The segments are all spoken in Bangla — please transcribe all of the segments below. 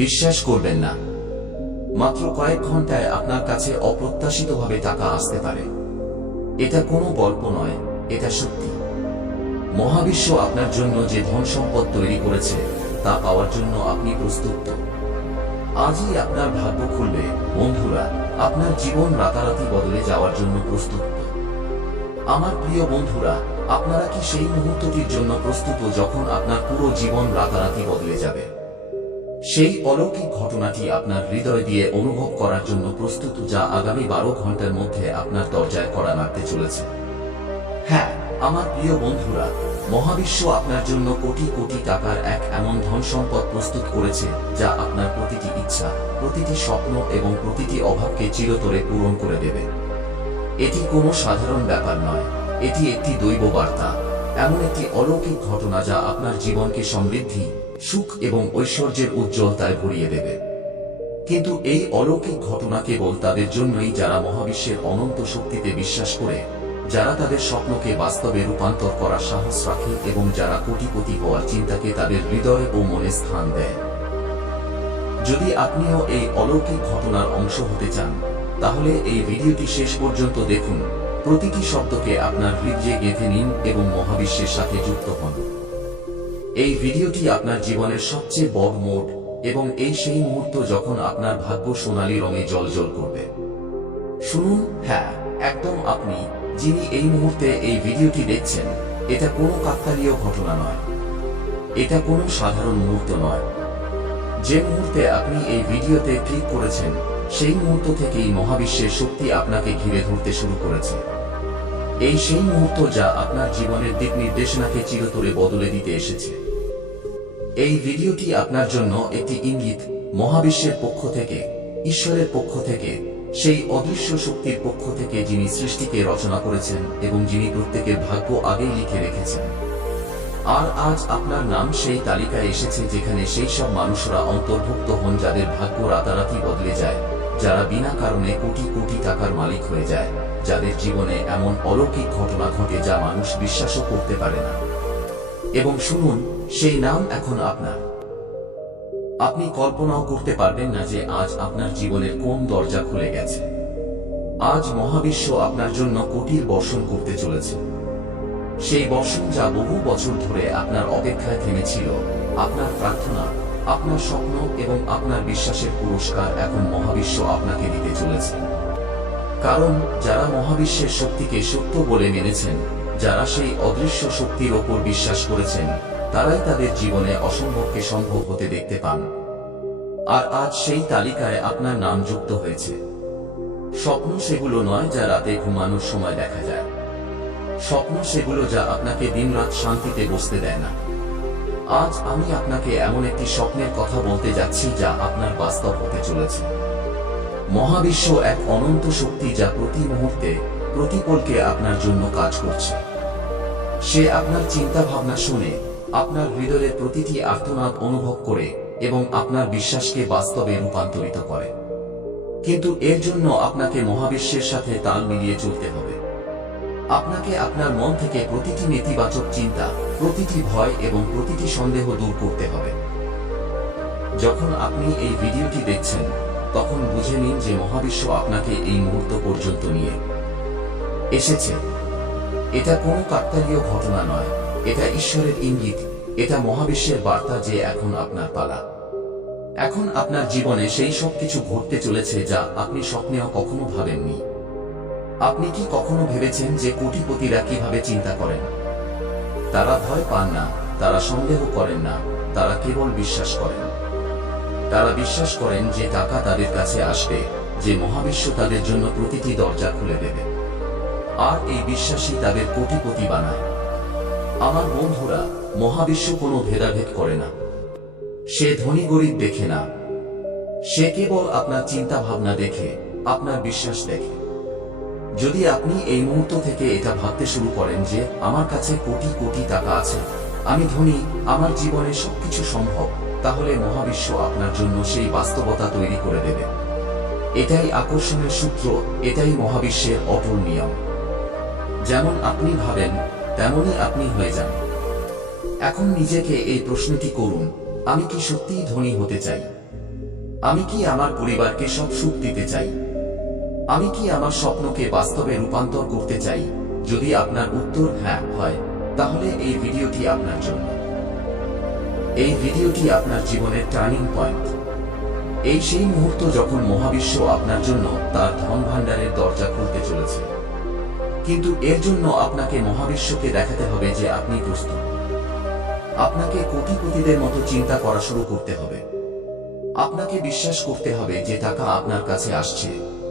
বিশ্বাস করবেন না, মাত্র কয়েক ঘন্টায় আপনার কাছে অপ্রত্যাশিতভাবে টাকা আসতে পারে। এটা কোনো গল্প নয়, এটা সত্যি। মহাবিশ্ব আপনার জন্য যে ধন সম্পদ তৈরি করেছে তা পাওয়ার জন্য আপনি প্রস্তুত তো? আজই আপনার ভাগ্য খুলবে বন্ধুরা, আপনার জীবন রাতারাতি বদলে যাওয়ার জন্য প্রস্তুত তো? আমার প্রিয় বন্ধুরা, আপনারা কি সেই মুহূর্তটির জন্য প্রস্তুত যখন আপনার পুরো জীবন রাতারাতি বদলে যাবে? সেই অলৌকিক ঘটনাটি আপনার হৃদয় দিয়ে অনুভব করার জন্য প্রস্তুত, যা আগামী 12 ঘন্টার মধ্যে আপনার দরজায় কড়া নাড়তে চলেছে? হ্যাঁ, আমার প্রিয় বন্ধুরা, মহাবিশ্ব আপনার জন্য কোটি কোটি টাকার এক এমন ধন সম্পদ প্রস্তুত করেছে যা আপনার প্রতিটি ইচ্ছা, প্রতিটি স্বপ্ন এবং প্রতিটি অভাবকে চিরতরে পূরণ করে দেবে। এটি কোনো সাধারণ ব্যাপার নয়, এটি একটি দৈব বার্তা, এমন একটি অলৌকিক ঘটনা যা আপনার জীবনকে সমৃদ্ধি, সুখ এবং ঐশ্বর্যের উজ্জ্বলতায় ভরিয়ে দেবে। কিন্তু এই অলৌকিক ঘটনা কেবল তাদের জন্যই যারা মহাবিশ্বের অনন্ত শক্তিতে বিশ্বাস করে, যারা তাদের স্বপ্নকে বাস্তবে রূপান্তর করার সাহস রাখে এবং যারা কোটিপতি হওয়ার চিন্তাকে তাদের হৃদয় ও মনে স্থান দেয়। যদি আপনিও এই অলৌকিক ঘটনার অংশ হতে চান, তাহলে এই ভিডিওটি শেষ পর্যন্ত দেখুন, প্রতিটি শব্দকে আপনার হৃদয়ে গেঁথে নিন এবং মহাবিশ্বের সাথে যুক্ত হন। এই ভিডিওটি আপনার জীবনের সবচেয়ে বড় মোড়, এবং এই সেই মুহূর্ত যখন আপনার ভাগ্য সোনালী রঙে জ্বলজ্বল করবে। শুনুন, হ্যাঁ, একদম আপনি যিনি এই মুহূর্তে এই ভিডিওটি দেখছেন, এটা কোনো কাকতালীয় ঘটনা নয়, এটা কোনো সাধারণ মুহূর্ত নয়। যে মুহূর্তে আপনি এই ভিডিওতে ক্লিক করেছেন, সেই মুহূর্ত থেকেই মহাবিশ্বের শক্তি আপনাকে ঘিরে ধরতে শুরু করেছে। এই সেই মুহূর্ত যা আপনার জীবনের দিক নির্দেশনাকে চিরতরে বদলে দিতে এসেছে। এই ভিডিওটি আপনার জন্য একটি ইঙ্গিত, মহাবিশ্বের পক্ষ থেকে, ঈশ্বরের পক্ষ থেকে, সেই অদৃশ্য শক্তির পক্ষ থেকে যিনি সৃষ্টিকে রচনা করেছেন এবং যিনি প্রত্যেকের ভাগ্য আগেই লিখে রেখেছেন। আর আজ আপনার নাম সেই তালিকায় এসেছে যেখানে সেই সব মানুষরা অন্তর্ভুক্ত হন যাদের ভাগ্য রাতারাতি বদলে যায়, যারা বিনা কারণে কোটি কোটি টাকার মালিক হয়ে যায়, যাদের জীবনে এমন অলৌকিক ঘটনা ঘটে যা মানুষ বিশ্বাসও করতে পারে না। এবং শুনুন, সেই নাম এখন আপনার। আপনি কল্পনাও করতে পারবেন না যে আজ আপনার জীবনের কোন দরজা খুলে গেছে। আজ মহাবিশ্ব আপনার জন্য কোটির বর্ষণ করতে চলেছে। সেই বর্ষণ যা বহু বছর ধরে আপনার অপেক্ষায় থেমেছিল, আপনার প্রার্থনা, আপনার স্বপ্ন এবং আপনার বিশ্বাসের পুরস্কার এখন মহাবিশ্ব আপনাকে দিতে চলেছে। কারণ যারা মহাবিশ্বের শক্তিকে সত্য বলে মেনেছেন, যারা সেই অদৃশ্য শক্তির ওপর বিশ্বাস করেছেন, তারাই তাদের জীবনে অসম্ভবকে সম্ভব হতে দেখতে পান। আর আজ সেই তালিকায় আপনার নাম যুক্ত হয়েছে। স্বপ্ন সেগুলো নয় যা রাতে ঘুমানোর সময় দেখা যায়। স্বপ্ন সেগুলো যা আপনাকে দিনরাত শান্তিতে বসতে দেয় না। আজ আমি আপনাকে এমন একটি স্বপ্নের কথা বলতে যাচ্ছি যা আপনার বাস্তব হতে চলেছে। মহাবিশ্ব এক অনন্ত শক্তি যা প্রতি মুহূর্তে, প্রতি পলকে আপনার জন্য কাজ করছে। সে আপনার চিন্তা ভাবনা শুনে, আপনার হৃদয়ের প্রতিটি আর্তনাদ অনুভব করে এবং আপনার বিশ্বাসকে বাস্তবে রূপান্তরিত করে। কিন্তু এর জন্য আপনাকে মহাবিশ্বের সাথে তাল মিলিয়ে চলতে হবে। আপনাকে আপনার মন থেকে প্রতিটি নেতিবাচক চিন্তা, প্রতিটি ভয় এবং প্রতিটি সন্দেহ দূর করতে হবে। যখন আপনি এই ভিডিওটি দেখছেন, তখন বুঝে নিন যে মহাবিশ্ব আপনাকে এই মুহূর্ত পর্যন্ত নিয়ে এসেছে। এটা কোনো কাকতালীয় ঘটনা নয়, এটা ঈশ্বরের ইঙ্গিত, এটা মহাবিশ্বের বার্তা যে এখন আপনার পালা। এখন আপনার জীবনে সেই সব কিছু ঘটতে চলেছে যা আপনি স্বপ্নেও কখনো ভাবেননি। আপনি কি কখনো ভেবেছেন যে কোটিপতিরা কিভাবে চিন্তা করেন? তারা ভয় পান না, তারা সন্দেহ করেন না, তারা কেবল বিশ্বাস করেন। তারা বিশ্বাস করেন যে টাকা তাদের কাছে আসবে, যে মহাবিশ্ব তাদের জন্য প্রতিটি দরজা খুলে দেবে। আর এই বিশ্বাসই তাদের কোটিপতি বানায়। আমার বন্ধুরা, মহাবিশ্ব কোনো ভেদাভেদ করে না। সে ধনী গরিব দেখে না। সে কেবল আপনার চিন্তা ভাবনা দেখে, আপনার বিশ্বাস দেখে। যদি আপনি এই মুহূর্ত থেকে এটা ভাবতে শুরু করেন যে আমার কাছে কোটি কোটি টাকা আছে, আমি ধনী, আমার জীবনে সবকিছু সম্ভব, তাহলে মহাবিশ্ব আপনার জন্য সেই বাস্তবতা তৈরি করে দেবে। এটাই আকর্ষণের সূত্র, এটাই মহাবিশ্বের অটল নিয়ম। যেমন আপনি ভাবেন, তেমনই আপনি হয়ে যান। এখন নিজেকে এই প্রশ্নটি করুন, আমি কি সত্যিই ধনী হতে চাই? আমি কি আমার পরিবারকে সব সুখ দিতে চাই? আমি কি আমার স্বপ্নকে বাস্তবে রূপান্তর করতে চাই? যদি আপনার উত্তর হ্যাঁ হয়, তাহলে এই ভিডিওটি আপনার জন্য। এই ভিডিওটি আপনার জীবনের টার্নিং পয়েন্ট। এই সেই মুহূর্ত যখন মহাবিশ্ব আপনার জন্য তার ধন ভাণ্ডারের দরজা খুলতে চলেছে। কিন্তু এর জন্য আপনাকে মহাবিশ্বকে দেখাতে হবে যে আপনি প্রস্তুত। আপনাকে কোটিপতিদের মতো চিন্তা করা শুরু করতে হবে। আপনাকে বিশ্বাস করতে হবে যে টাকা আপনার কাছে আসছে,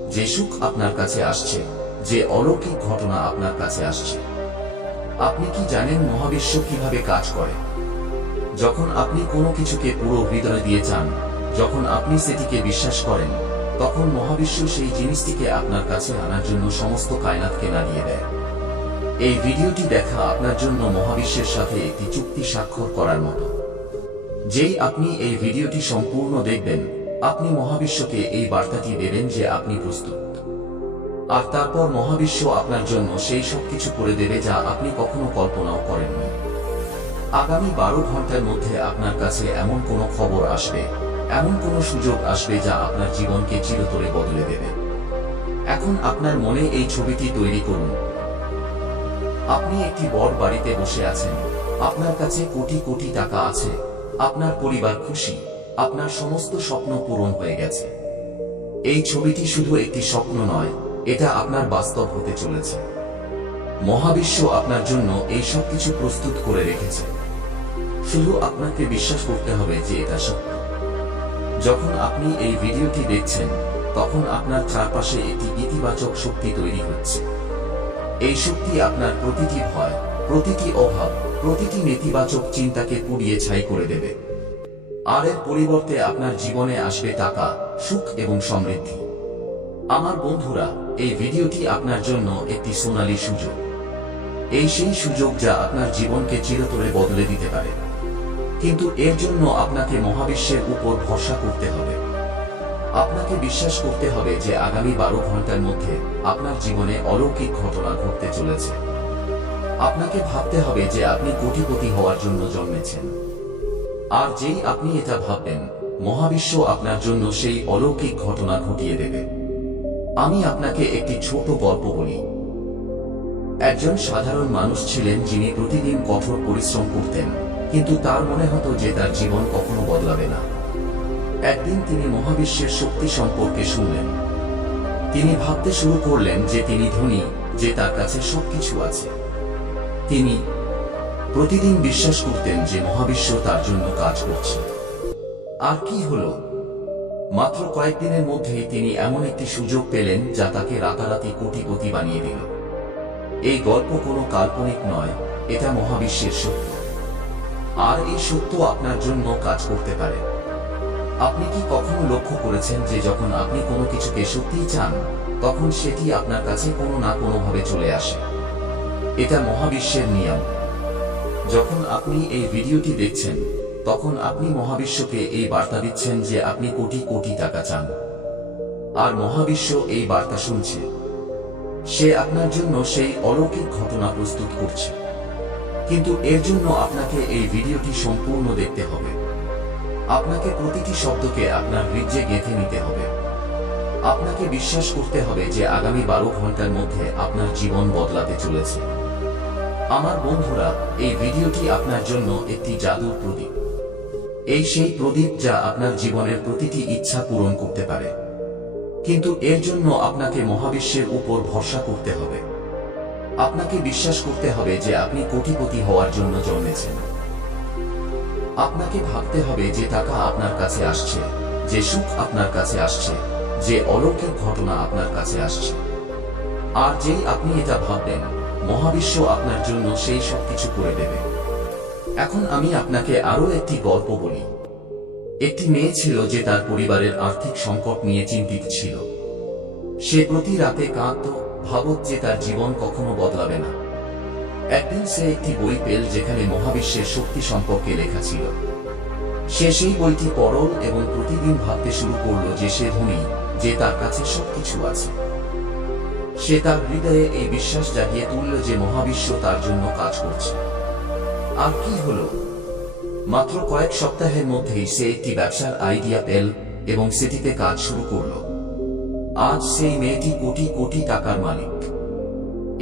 যে সুখ আপনার কাছে আসছে, যে অলৌকিক ঘটনা আপনার কাছে আসছে। আপনি কি জানেন মহাবিশ্ব কিভাবে কাজ করে? যখন আপনি কোনো কিছুকে পুরো হৃদয় দিয়ে চান, যখন আপনি সেটিকে বিশ্বাস করেন, তখন মহাবিশ্ব সেই জিনিসটিকে আপনার কাছে আনার জন্য সমস্ত কায়নাতকে নাড়িয়ে দেয়। এই ভিডিওটি দেখা আপনার জন্য মহাবিশ্বের সাথে একটি চুক্তি স্বাক্ষর করার মতো। যেই আপনি এই ভিডিওটি সম্পূর্ণ দেখবেন, আপনি মহাবিশ্বকে এই বার্তাটি দেবেন যে আপনি প্রস্তুত। আর তারপর মহাবিশ্ব আপনার জন্য সেই সব কিছু করে দেবে যা আপনি কখনো কল্পনাও করেননি। আগামী 12 ঘন্টার মধ্যে আপনার কাছে এমন কোনো খবর আসবে, এমন কোনো সুযোগ আসবে যা আপনার জীবনকে চিরতরে বদলে দেবে। এখন আপনার মনে এই ছবিটি তৈরি করুন। আপনি একটি বড় বাড়িতে বসে আছেন, আপনার কাছে কোটি কোটি টাকা আছে, আপনার পরিবার খুশি, আপনার সমস্ত স্বপ্ন পূরণ হয়ে গেছে। এই ছবিটি শুধু একটি স্বপ্ন নয়, এটা আপনার বাস্তব হতে চলেছে। মহাবিশ্ব আপনার জন্য এই সব কিছু প্রস্তুত করে রেখেছে। শুধু আপনাকে বিশ্বাস করতে হবে যে এটা সত্য। যখন আপনি এই ভিডিওটি দেখছেন, তখন আপনার চারপাশে একটি ইতিবাচক শক্তি তৈরি হচ্ছে। এই শক্তি আপনার প্রতিটি ভয়, প্রতিটি অভাব, প্রতিটি নেতিবাচক চিন্তাকে পুড়িয়ে ছাই করে দেবে। আর এর পরিবর্তে আপনার জীবনে আসবে টাকা, সুখ এবং সমৃদ্ধি। আমার বন্ধুরা, এই ভিডিওটি আপনার জন্য একটি সোনালী সুযোগ। এই সেই সুযোগ যা আপনার জীবনকে চিরতরে বদলে দিতে পারে। কিন্তু এর জন্য আপনাকে মহাবিশ্বের উপর ভরসা করতে হবে। আপনাকে বিশ্বাস করতে হবে যে আগামী 12 ঘন্টার মধ্যে আপনার জীবনে অলৌকিক ঘটনা ঘটতে চলেছে। আপনাকে ভাবতে হবে যে আপনি কোটিপতি হওয়ার জন্য জন্মেছেন। আর যেই আপনি এটা ভাববেন, মহাবিশ্ব আপনার জন্য সেই অলৌকিক ঘটনা ঘটিয়ে দেবে। আমি আপনাকে একটি ছোট গল্প বলি। একজন সাধারণ মানুষ ছিলেন যিনি প্রতিদিন কঠোর পরিশ্রম করতেন, কিন্তু তার মনে হতো যে তার জীবন কখনো বদলাবে না। একদিন তিনি মহাবিশ্বের শক্তি সম্পর্কে শুনলেন। তিনি ভাবতে শুরু করলেন যে তিনি ধনী, যে তার কাছে সবকিছু আছে। তিনি প্রতিদিন বিশ্বাস করতেন যে মহাবিশ্ব তার জন্য কাজ করছে। আর কি হলো? মাত্র কয়েকদিনের মধ্যেই তিনি এমন একটি সুযোগ পেলেন যা তাকে রাতারাতি কোটিপতি বানিয়ে দিল। এই গল্প কোনো কাল্পনিক নয়, এটা মহাবিশ্বের সত্য। আর এই সত্য আপনার জন্য কাজ করতে পারে। আপনি কি কখনো লক্ষ্য করেছেন যে যখন আপনি কোনো কিছুকে সত্যিই চান, তখন সেটি আপনার কাছে কোনো না কোনোভাবে চলে আসে? এটা মহাবিশ্বের নিয়ম। যখন আপনি এই ভিডিওটি দেখছেন, তখন আপনি মহাবিশ্বকে এই বার্তা দিচ্ছেন যে আপনি কোটি কোটি টাকা চান। আর মহাবিশ্ব এই বার্তা শুনছে। সে আপনার জন্য সেই অলৌকিক ঘটনা প্রস্তুত করছে। কিন্তু এর জন্য আপনাকে এই ভিডিওটি সম্পূর্ণ দেখতে হবে। আপনাকে প্রতিটি শব্দকে আপনার হৃদয়ে গেঁথে নিতে হবে। আপনাকে বিশ্বাস করতে হবে যে আগামী 12 ঘন্টার মধ্যে আপনার জীবন বদলাতে চলেছে। আমার বন্ধুরা, এই ভিডিওটি আপনার জন্য একটি জাদুর প্রদীপ। এই সেই প্রদীপ যা আপনার জীবনের প্রতিটি ইচ্ছা পূরণ করতে পারে। কিন্তু এর জন্য আপনাকে মহাবিশ্বের উপর ভরসা করতে হবে। আপনাকে বিশ্বাস করতে হবে যে আপনি কোটিপতি হওয়ার জন্য জন্মেছেন। আপনাকে ভাবতে হবে যে টাকা আপনার কাছে আসছে, যে সুখ আপনার কাছে আসছে, যে অলৌকিক ঘটনা আপনার কাছে আসছে। আর যেই আপনি এটা ভাববেন, মহাবিশ্ব আপনার জন্য সেই সব কিছু করে দেবে। এখন আমি আপনাকে আরো একটি গল্প বলি। একটি মেয়ে ছিল যে তার পরিবারের আর্থিক সংকট নিয়ে চিন্তিত ছিল। সে প্রতি রাতে কাঁদত, ভাবত যে তার জীবন কখনো বদলাবে না। একদিন সে একটি বই পেল যেখানে মহাবিশ্বের শক্তি সম্পর্কে লেখা ছিল। সে সেই বইটি পড়ল এবং প্রতিদিন ভাবতে শুরু করলো যে সে ধনী, যে তার কাছে সবকিছু আছে। সে তার হৃদয়ে এই বিশ্বাস জাগিয়ে তুলল যে মহাবিশ্ব তার জন্য কাজ করছে। আর কি হলো? মাত্র কয়েক সপ্তাহের মধ্যেই সে একটি ব্যবসার আইডিয়া পেল এবং সিটিতে কাজ শুরু করলো। আজ সেই মেয়েটি কোটি কোটি টাকার মালিক।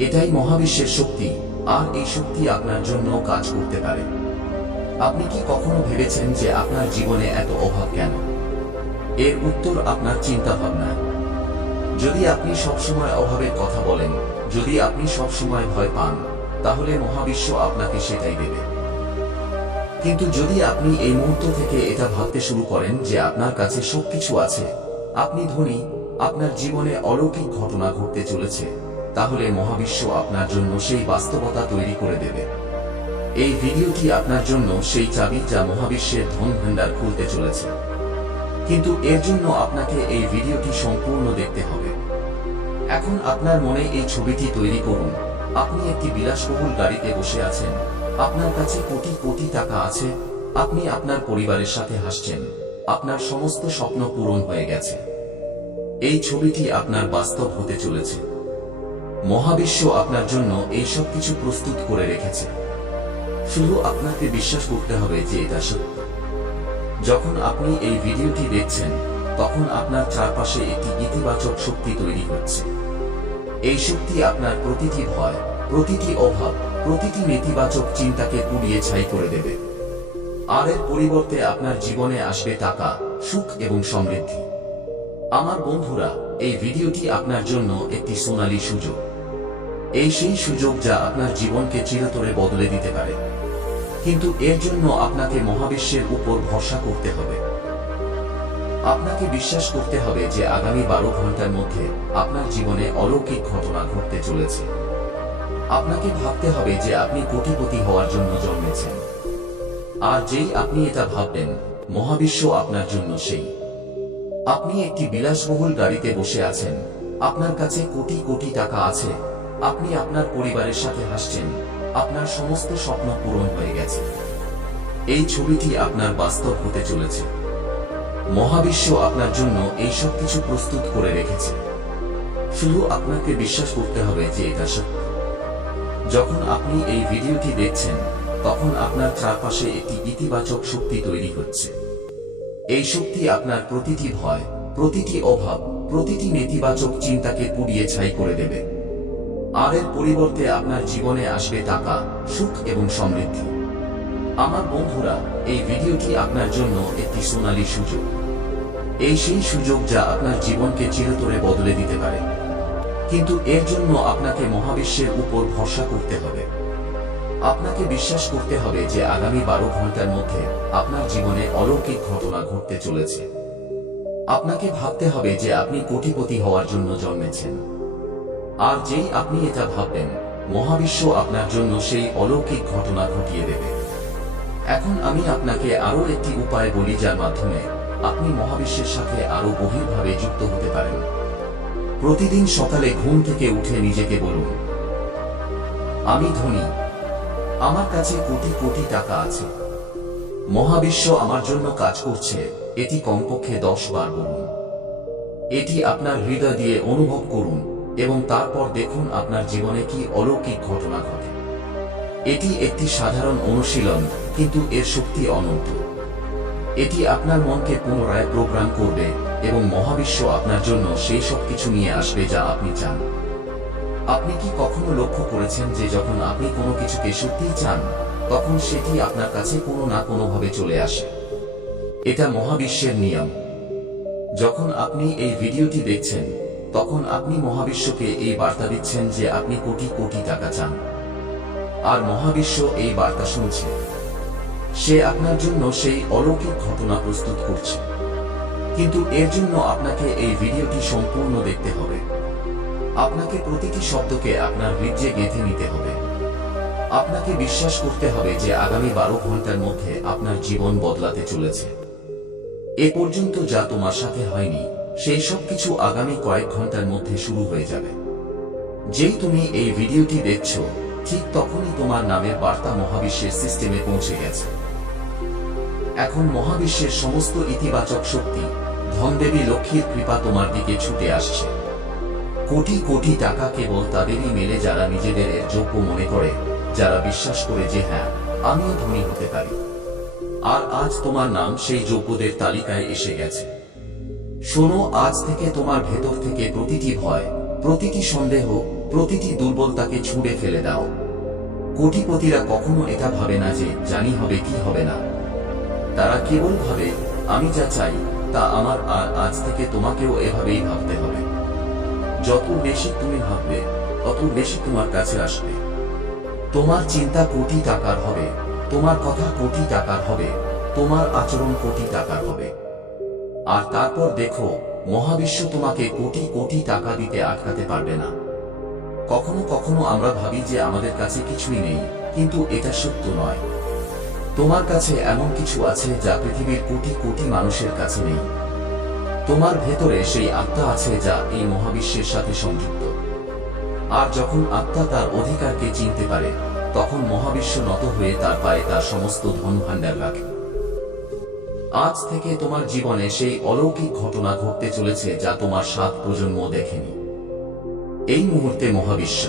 এটাই মহাবিশ্বের শক্তি, আর এই শক্তি আপনার জন্য কাজ করতে পারে। আপনি কি কখনো ভেবেছেন যে আপনার জীবনে এত অভাব কেন? এর উত্তর আপনার চিন্তা ভাবনা। যদি আপনি সবসময় অভাবের কথা বলেন, যদি আপনি সবসময় ভয় পান, তাহলে মহাবিশ্ব আপনাকে সেটাই দেবে। কিন্তু যদি আপনি এই মুহূর্ত থেকে এটা ভাবতে শুরু করেন যে আপনার কাছে সবকিছু আছে, আপনি ধনী, আপনার জীবনে অলৌকিক ঘটনা ঘটতে চলেছে, তাহলে মহাবিশ্ব আপনার জন্য সেই বাস্তবতা তৈরি করে দেবে। এই ভিডিওটি আপনার জন্য সেই চাবি যা মহাবিশ্বের ধন ভাণ্ডার খুলতে চলেছে। কিন্তু এর জন্য আপনাকে এই ভিডিওটি সম্পূর্ণ দেখতে হবে। এখন আপনার মনে এই ছবিটি তৈরি করুন। আপনি একটি বিলাসবহুল গাড়িতে বসে আছেন, আপনার কাছে কোটি কোটি টাকা আছে, আপনি আপনার পরিবারের সাথে হাসছেন, আপনার সমস্ত স্বপ্ন পূরণ হয়ে গেছে। এই ছবিটি আপনার বাস্তব হতে চলেছে। মহাবিশ্ব আপনার জন্য এই সব কিছু প্রস্তুত করে রেখেছে। শুধু আপনাকে বিশ্বাস করতে হবে যে এটা সত্য। যখন আপনি এই ভিডিওটি দেখছেন, তখন আপনার চারপাশে একটি ইতিবাচক শক্তি তৈরি হচ্ছে। এই শক্তি আপনার প্রতিটি ভয়, প্রতিটি অভাব, প্রতিটি নেতিবাচক চিন্তাকে পুড়িয়ে ছাই করে দেবে। আর এর পরিবর্তে আপনার জীবনে আসবে টাকা, সুখ এবং সমৃদ্ধি। আমার বন্ধুরা, এই ভিডিওটি আপনার জন্য একটি সোনালী সুযোগ। এই সেই সুযোগ যা আপনার জীবনকে চিরতরে বদলে দিতে পারে। কিন্তু এর জন্য আপনাকে মহাবিশ্বের উপর ভরসা করতে হবে। আপনাকে বিশ্বাস করতে হবে যে আগামী 12 ঘন্টার মধ্যে আপনার জীবনে অলৌকিক ঘটনা ঘটতে চলেছে। আপনাকে ভাবতে হবে যে আপনি কোটিপতি হওয়ার জন্য জন্মেছেন। আর যেই আপনি এটা ভাববেন, মহাবিশ্ব আপনার জন্য সেই। আপনি একটি বিলাসবহুল গাড়িতে বসে আছেন, আপনার কাছে কোটি কোটি টাকা আছে, আপনি আপনার পরিবারের সাথে হাসছেন, আপনার সমস্ত স্বপ্ন পূরণ হয়ে গেছে। এই ছবিটি আপনার বাস্তব হতে চলেছে। মহাবিশ্ব আপনার জন্য এই সব কিছু প্রস্তুত করে রেখেছে। শুধু আপনাকে বিশ্বাস করতে হবে যে এটা সত্য। যখন আপনি এই ভিডিওটি দেখছেন, তখন আপনার চারপাশে একটি ইতিবাচক শক্তি তৈরি হচ্ছে। এই শক্তি আপনার প্রতিটি ভয়, প্রতিটি অভাব, প্রতিটি নেতিবাচক চিন্তাকে পুড়িয়ে ছাই করে দেবে। আর এর পরিবর্তে আপনার জীবনে আসবে টাকা, সুখ এবং সমৃদ্ধি। আমার বন্ধুরা, এই ভিডিওটি আপনার জন্য একটি সোনালী সুযোগ। এই সেই সুযোগ যা আপনার জীবনকে চিরতরে বদলে দিতে পারে। কিন্তু এর জন্য আপনাকে মহাবিশ্বের উপর ভরসা করতে হবে। আপনাকে বিশ্বাস করতে হবে যে আগামী 12 ঘন্টার মধ্যে আপনার জীবনে অলৌকিক ঘটনা ঘটতে চলেছে। আপনাকে ভাবতে হবে যে আপনি কোটিপতি হওয়ার জন্য জন্মেছেন। আর যেই আপনি এটা ভাববেন, মহাবিশ্ব আপনার জন্য সেই অলৌকিক ঘটনা ঘটিয়ে দেবে। এখন আমি আপনাকে আরো একটি উপায় বলি যার মাধ্যমে আপনি মহাবিশ্বের সাথে আরো গভীরভাবে যুক্ত হতে পারেন। প্রতিদিন সকালে ঘুম থেকে উঠে নিজেকে বলুন, আমি ধনী, আমার কাছে কোটি কোটি টাকা আছে, মহাবিশ্ব আমার জন্য কাজ করছে। এটি কমপক্ষে 10 বার বলুন। এটি আপনার হৃদয় দিয়ে অনুভব করুন এবং তারপর দেখুন আপনার জীবনে কি অলৌকিক ঘটনা ঘটে। এটি একটি সাধারণ অনুশীলন, কিন্তু এর শক্তি অনন্ত। এটি আপনার মনকে পুনরায় প্রোগ্রাম করবে এবং মহাবিশ্ব আপনার জন্য সেই সব কিছু নিয়ে আসবে যা আপনি চান। আপনি কি কখনো লক্ষ্য করেছেন যে যখন আপনি কোনো কিছুকে সত্যিই চান, তখন সেটি আপনার কাছে কোনো না কোনোভাবে চলে আসে? এটা মহাবিশ্বের নিয়ম। যখন আপনি এই ভিডিওটি দেখছেন, তখন আপনি মহাবিশ্বকে এই বার্তা দিচ্ছেন যে আপনি কোটি কোটি টাকা চান। আর মহাবিশ্ব এই বার্তা শুনছে। সে আপনার জন্য সেই অলৌকিক ঘটনা প্রস্তুত করছে। কিন্তু এর জন্য আপনাকে এই ভিডিওটি সম্পূর্ণ দেখতে হবে। আপনাকে প্রতিটি শব্দকে আপনার হৃদয়ে গেঁথে নিতে হবে। আপনাকে বিশ্বাস করতে হবে যে আগামী 12 ঘন্টার মধ্যে আপনার জীবন বদলাতে চলেছে। এ পর্যন্ত যা তোমার সাথে হয়নি, সেই সব কিছু আগামী কয়েক ঘন্টার মধ্যে শুরু হয়ে যাবে। যেই তুমি এই ভিডিওটি দেখছো, ঠিক তখনই তোমার নামের বার্তা মহাবিশ্বের সিস্টেমে পৌঁছে গেছে। এখন মহাবিশ্বের সমস্ত ইতিবাচক শক্তি, ধনদেবী লক্ষ্মীর কৃপা তোমার দিকে ছুটে আসছে। কোটি কোটি টাকা কেবল তাদেরই মেলে যারা নিজেদের এর যোগ্য মনে করে, যারা বিশ্বাস করে যে হ্যাঁ, আমিও ধনী হতে পারি। আর আজ তোমার নাম সেই যোগ্যদের তালিকায় এসে গেছে। শোনো, আজ থেকে তোমার ভেতর থেকে প্রতিটি ভয়, প্রতিটি সন্দেহ, প্রতিটি দুর্বলতাকে ছুঁড়ে ফেলে দাও। কোটিপতিরা কখনো এটা ভাবে না যে জানি হবে কি হবে না। তারা কেবল ভাবে আমি যা চাই তা আমার, আর আজ থেকে তোমাকেও এভাবেই ভাবতে হবে। যত বেশি তুমি ভাববে তত বেশি তোমার কাছে আসবে। তোমার চিন্তা কোটি টাকার হবে, তোমার কথা কোটি টাকার হবে, তোমার আচরণ কোটি টাকার হবে। আর তারপর দেখো, মহাবিশ্ব তোমাকে কোটি কোটি টাকা দিতে আটকাতে পারবে না। কখনো কখনো আমরা ভাবি যে আমাদের কাছে কিছুই নেই, কিন্তু এটা সত্য নয়। তোমার কাছে এমন কিছু আছে যা পৃথিবীর কোটি কোটি মানুষের কাছে নেই। তোমার ভেতরে সেই আত্মা আছে যা এই মহাবিশ্বের সাথে সংযুক্ত। আর যখন আত্মা তার অধিকারকে চিনতে পারে, তখন মহাবিশ্ব নত হয়ে তার পায়ে তার সমস্ত ধন ভাণ্ডার রাখে। আজ থেকে তোমার জীবনে সেই অলৌকিক ঘটনা ঘটতে চলেছে যা তোমার 7 প্রজন্ম দেখেনি। এই মুহূর্তে মহাবিশ্ব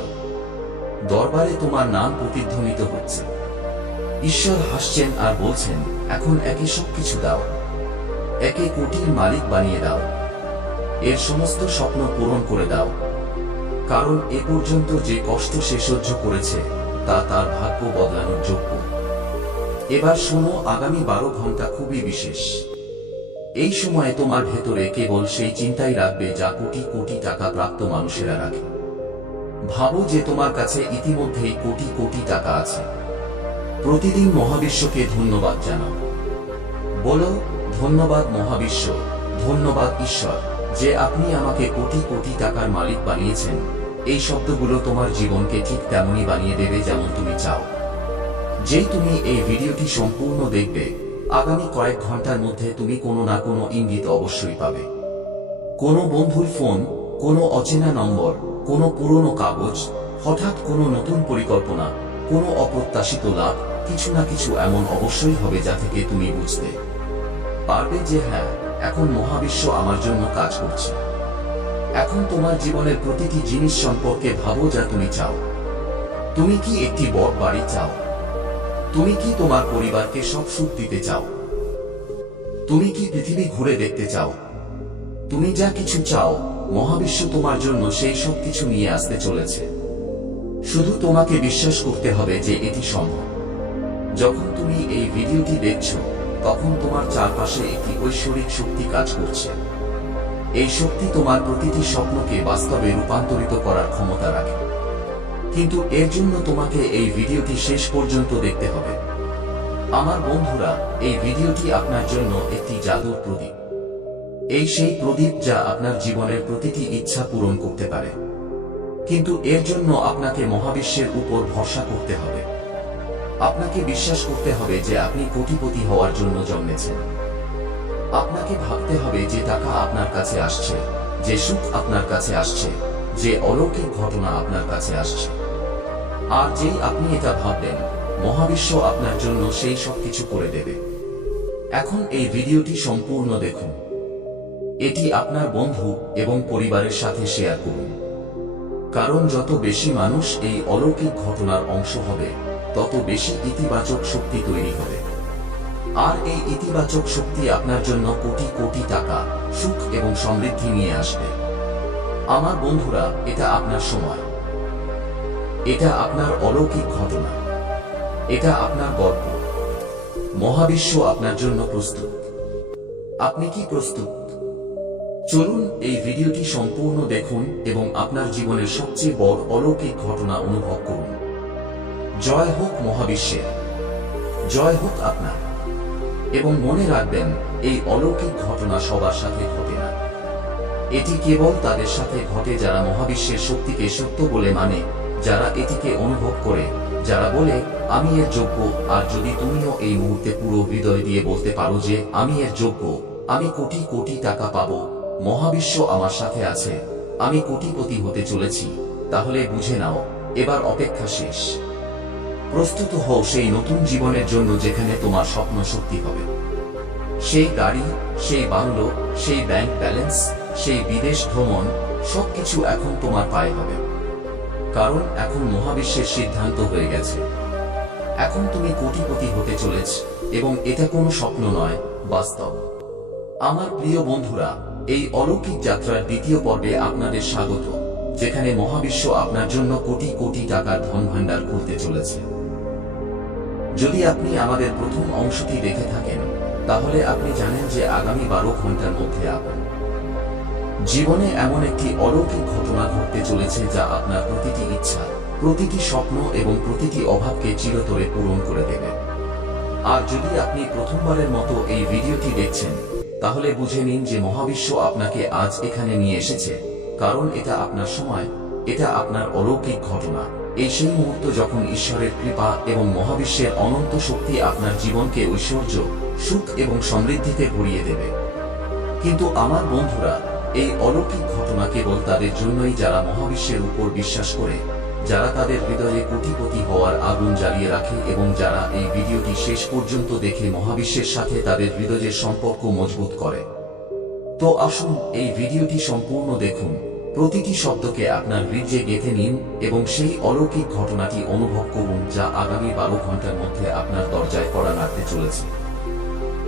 দরবারে তোমার নাম প্রতিধ্বনিত হচ্ছে। ঈশ্বর হাসছেন আর বলছেন, এখন একে সবকিছু দাও, একে কোটির মালিক বানিয়ে দাও, এর সমস্ত স্বপ্ন পূরণ করে দাও। কারণ এ পর্যন্ত যে কষ্ট সে সহ্য করেছে তা তার ভাগ্য বদলানোর যোগ্য। এবার শোনো, আগামী 12 ঘন্টা খুবই বিশেষ। এই সময়ে তোমার ভেতরে কেবল সেই চিন্তাই রাখবে যা কোটি কোটি টাকা প্রাপ্ত মানুষেরা রাখে। ভাবো যে তোমার কাছে ইতিমধ্যেই কোটি কোটি টাকা আছে। প্রতিদিন মহাবিশ্বকে ধন্যবাদ জানাও। বলো, ধন্যবাদ মহাবিশ্ব, ধন্যবাদ ঈশ্বর, যে আপনি আমাকে কোটি কোটি টাকার মালিক বানিয়েছেন। এই শব্দগুলো তোমার জীবনকে ঠিক তেমনই বানিয়ে দেবে যেমন তুমি চাও। যেই তুমি এই ভিডিওটি সম্পূর্ণ দেখবে, আগামী কয়েক ঘন্টার মধ্যে তুমি কোনো না কোনো ইঙ্গিত অবশ্যই পাবে। কোনো বন্ধুর ফোন, কোনো অচেনা নম্বর, কোনো পুরনো কাগজ, হঠাৎ কোনো নতুন পরিকল্পনা, কোনো অপ্রত্যাশিত লাভ, কিছু না কিছু এমন অবশ্যই হবে যা থেকে তুমি বুঝতে পারবে যে হ্যাঁ, এখন মহাবিশ্ব আমার জন্য কাজ করছে। এখন তোমার জীবনের প্রতিটি জিনিস সম্পর্কে ভাবো যা তুমি চাও। তুমি কি একটি বড় বাড়ি চাও? তুমি কি তোমার পরিবারকে সব সুখ দিতে চাও? তুমি কি পৃথিবী ঘুরে দেখতে চাও? তুমি যা কিছু চাও, মহাবিশ্ব তোমার জন্য সেই সব কিছু নিয়ে আসতে চলেছে। শুধু তোমাকে বিশ্বাস করতে হবে যে এটি সম্ভব। যখন তুমি এই ভিডিওটি দেখছো, তখন তোমার চারপাশে একটি ঐশ্বরিক শক্তি কাজ করছে। এই শক্তি তোমার প্রতিটি স্বপ্নকে বাস্তবে রূপান্তরিত করার ক্ষমতা রাখে। কিন্তু এর জন্য তোমাকে এই ভিডিওটি শেষ পর্যন্ত দেখতে হবে। আমার বন্ধুরা, এই ভিডিওটি আপনার জন্য একটি জাদুর প্রদীপ। এই সেই প্রদীপ যা আপনার জীবনের প্রতিটি ইচ্ছা পূরণ করতে পারে। কিন্তু এর জন্য আপনাকে মহাবিশ্বের উপর ভরসা করতে হবে। আপনাকে বিশ্বাস করতে হবে যে আপনি কোটিপতি হওয়ার জন্য জন্মেছেন। আপনাকে ভাবতে হবে যে টাকা আপনার কাছে আসছে, যে সুখ আপনার কাছে আসছে, যে অলৌকিক ঘটনা আপনার কাছে আসছে। আর যেই আপনি এটা ভাববেন, মহাবিশ্ব আপনার জন্য সেই সব কিছু করে দেবে। এখন এই ভিডিওটি সম্পূর্ণ দেখুন। এটি আপনার বন্ধু এবং পরিবারের সাথে শেয়ার করুন। কারণ যত বেশি মানুষ এই অলৌকিক ঘটনার অংশ হবে, তত বেশি ইতিবাচক শক্তি তৈরি হবে। আর এই ইতিবাচক শক্তি আপনার জন্য কোটি কোটি টাকা, সুখ এবং সমৃদ্ধি নিয়ে আসবে। আমার বন্ধুরা, এটা আপনার সময়। এটা আপনার অলৌকিক ঘটনা। এটা আপনার গল্প। মহাবিশ্ব আপনার জন্য প্রস্তুত। আপনি কি প্রস্তুত? চলুন এই ভিডিওটি সম্পূর্ণ দেখুন এবং আপনার জীবনের সবচেয়ে বড় অলৌকিক ঘটনা অনুভব করুন। জয় হোক মহাবিশ্বের, জয় হোক আপনার। এবং মনে রাখবেন, এই অলৌকিক ঘটনা সবার সাথে ঘটে না। এটি কেবল তাদের সাথে ঘটে যারা মহাবিশ্বের শক্তিকে সত্য বলে মানে, যারা এটিকে অনুভব করে, যারা বলে আমি এর যোগ্য। আর যদি তুমিও এই মুহূর্তে পুরো হৃদয় দিয়ে বলতে পারো যে আমি এর যোগ্য, আমি কোটি কোটি টাকা পাবো, মহাবিশ্ব আমার সাথে আছে, আমি কোটিপতি হতে চলেছি, তাহলে বুঝে নাও, এবার অপেক্ষা শেষ। প্রস্তুত হও সেই নতুন জীবনের জন্য যেখানে তোমার স্বপ্ন সত্যি হবে। সেই গাড়ি, সেই বাংলো, সেই ব্যাংক ব্যালেন্স, সেই বিদেশ ভ্রমণ, সবকিছু এখন তোমার পায়ে হবে। কারণ এখন মহাবিশ্বের সিদ্ধান্ত হয়ে গেছে। এখন তুমি কোটিপতি হতে চলেছ, এবং এটা কোনো স্বপ্ন নয়, বাস্তব। আমার প্রিয় বন্ধুরা, এই অলৌকিক যাত্রার দ্বিতীয় পর্বে আপনাদের স্বাগত, যেখানে মহাবিশ্ব আপনার জন্য কোটি কোটি টাকার ধনভাণ্ডার খুলতে চলেছে। যদি আপনি আমাদের প্রথম অংশটি দেখে থাকেন, তাহলে আপনি জানেন যে আগামী 12 ঘন্টার মধ্যে আপনার জীবনে এমন একটি অলৌকিক ঘটনা ঘটতে চলেছে যা আপনার প্রতিটি ইচ্ছা, প্রতিটি স্বপ্ন এবং প্রতিটি অভাবকে চিরতরে পূরণ করে দেবে। আর যদি আপনি প্রথমবারের মতো এই ভিডিওটি দেখছেন, তাহলে বুঝে নিন যে মহাবিশ্ব আপনাকে আজ এখানে নিয়ে এসেছে, কারণ এটা আপনার সময়, এটা আপনার অলৌকিক ঘটনা। এই সেই মুহূর্ত যখন ঈশ্বরের কৃপা এবং মহাবিশ্বের অনন্ত শক্তি আপনার জীবনকে ঐশ্বর্য, সুখ এবং সমৃদ্ধিতে ভরিয়ে দেবে। কিন্তু আমার বন্ধুরা, এই অলৌকিক ঘটনা কেবল তাদের জন্যই যারা মহাবিশ্বের উপর বিশ্বাস করে, যারা তাদের হৃদয়ে কোটিপতি হওয়ার আগুন জ্বালিয়ে রাখে এবং যারা এই ভিডিওটি শেষ পর্যন্ত দেখে মহাবিশ্বের সাথে তাদের হৃদয়ের সম্পর্ক মজবুত করে। তো আসুন এই ভিডিওটি সম্পূর্ণ দেখুন, প্রতিটি শব্দকে আপনার হৃদয়ে গেঁথে নিন এবং সেই অলৌকিক ঘটনাটি অনুভব করুন যা আগামী 12 ঘন্টার মধ্যে আপনার দরজায় কড়া নাড়তে চলেছে।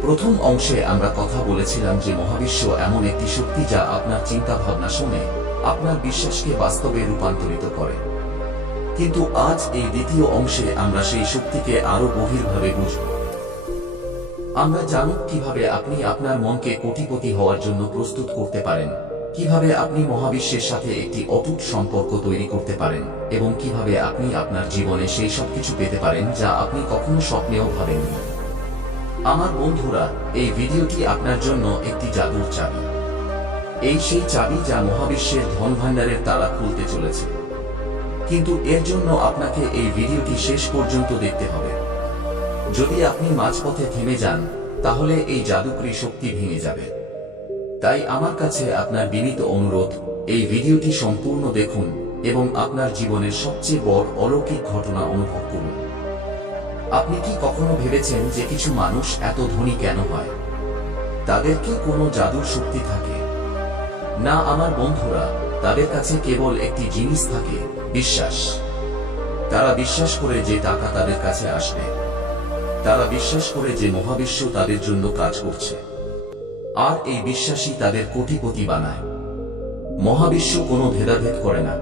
প্রথম অংশে আমরা কথা বলেছিলাম যে মহাবিশ্ব এমন একটি শক্তি যা আপনার চিন্তা ভাবনা শুনে আপনার বিশ্বাসকে বাস্তবে রূপান্তরিত করে। কিন্তু আজ এই দ্বিতীয় অংশে আমরা সেই শক্তিকে আরো গভীরভাবে বুঝব। আমরা জানব কিভাবে আপনি আপনার মনকে কোটিপতি হওয়ার জন্য প্রস্তুত করতে পারেন, কিভাবে আপনি মহাবিশ্বের সাথে একটি অটুট সম্পর্ক তৈরি করতে পারেন এবং কিভাবে আপনি আপনার জীবনে সেই সবকিছু পেতে পারেন যা আপনি কখনো স্বপ্নেও ভাবেননি। আমার বন্ধুরা, এই ভিডিওটি আপনার জন্য একটি জাদুর চাবি। এই সেই চাবি যা মহাবিশ্বের ধনভাণ্ডারের তালা খুলতে চলেছে। কিন্তু এর জন্য আপনাকে এই ভিডিওটি শেষ পর্যন্ত দেখতে হবে। যদি আপনি মাঝপথে থেমে যান, তাহলে এই জাদুকরী শক্তি ভেঙে যাবে। তাই আমার কাছে আপনার বিনীত অনুরোধ, এই ভিডিওটি সম্পূর্ণ দেখুন এবং আপনার জীবনের সবচেয়ে বড় অলৌকিক ঘটনা অনুভব করুন। আপনি কি কখনো ভেবেছেন যে কিছু মানুষ এত ধনী কেন হয়? তাদের কি কোনো জাদুর শক্তি থাকে? না আমার বন্ধুরা, তাদের কাছে কেবল একটি জিনিস থাকে, বিশ্বাস। তারা বিশ্বাস করে যে টাকা তাদের কাছে আসবে। তারা বিশ্বাস করে যে মহাবিশ্ব তাদের জন্য কাজ করছে। আর এই বিশ্বাসই তাদের কোটিপতি বানায়। মহাবিশ্ব কোনো ভেদাভেদ করে না।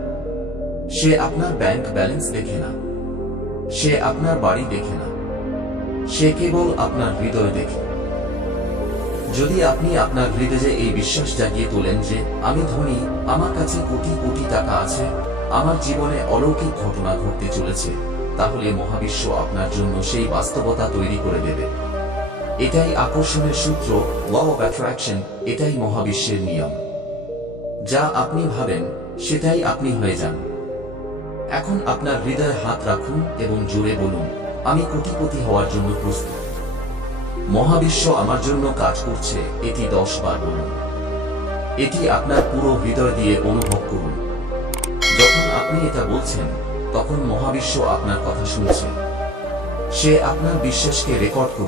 সে আপনার ব্যাংক ব্যালেন্স দেখে না। সে আপনার বাড়ি দেখে না। সে কেবল আপনার হৃদয় দেখে। যদি আপনি আপনার হৃদয়ে এই বিশ্বাস জাগিয়ে তোলেন যে আমি ধনী, আমার কাছে কোটি কোটি টাকা আছে, আমার জীবনে অলৌকিক ঘটনা ঘটতে চলেছে, তাহলে মহাবিশ্ব আপনার জন্য সেই বাস্তবতা তৈরি করে দেবে। এটাই আকর্ষণের সূত্র, ল অফ অ্যাট্রাকশন। এটাই মহাবিশ্বের নিয়ম। যা আপনি ভাবেন, সেটাই আপনি হয়ে যান। এখন আপনার হৃদয়ে হাত রাখুন এবং জোরে বলুন, আমি কোটিপতি হওয়ার জন্য প্রস্তুত। মহাবিশ্ব আমার জন্য কাজ করছে। এটি 10 বার বলুন। এটি আপনার পুরো হৃদয় দিয়ে অনুভব করুন। যখন আপনি এটা বলছেন, তখন মহাবিশ্ব আপনার কথা শুনছে। সে আপনার বিশ্বাসকে রেকর্ড করছে।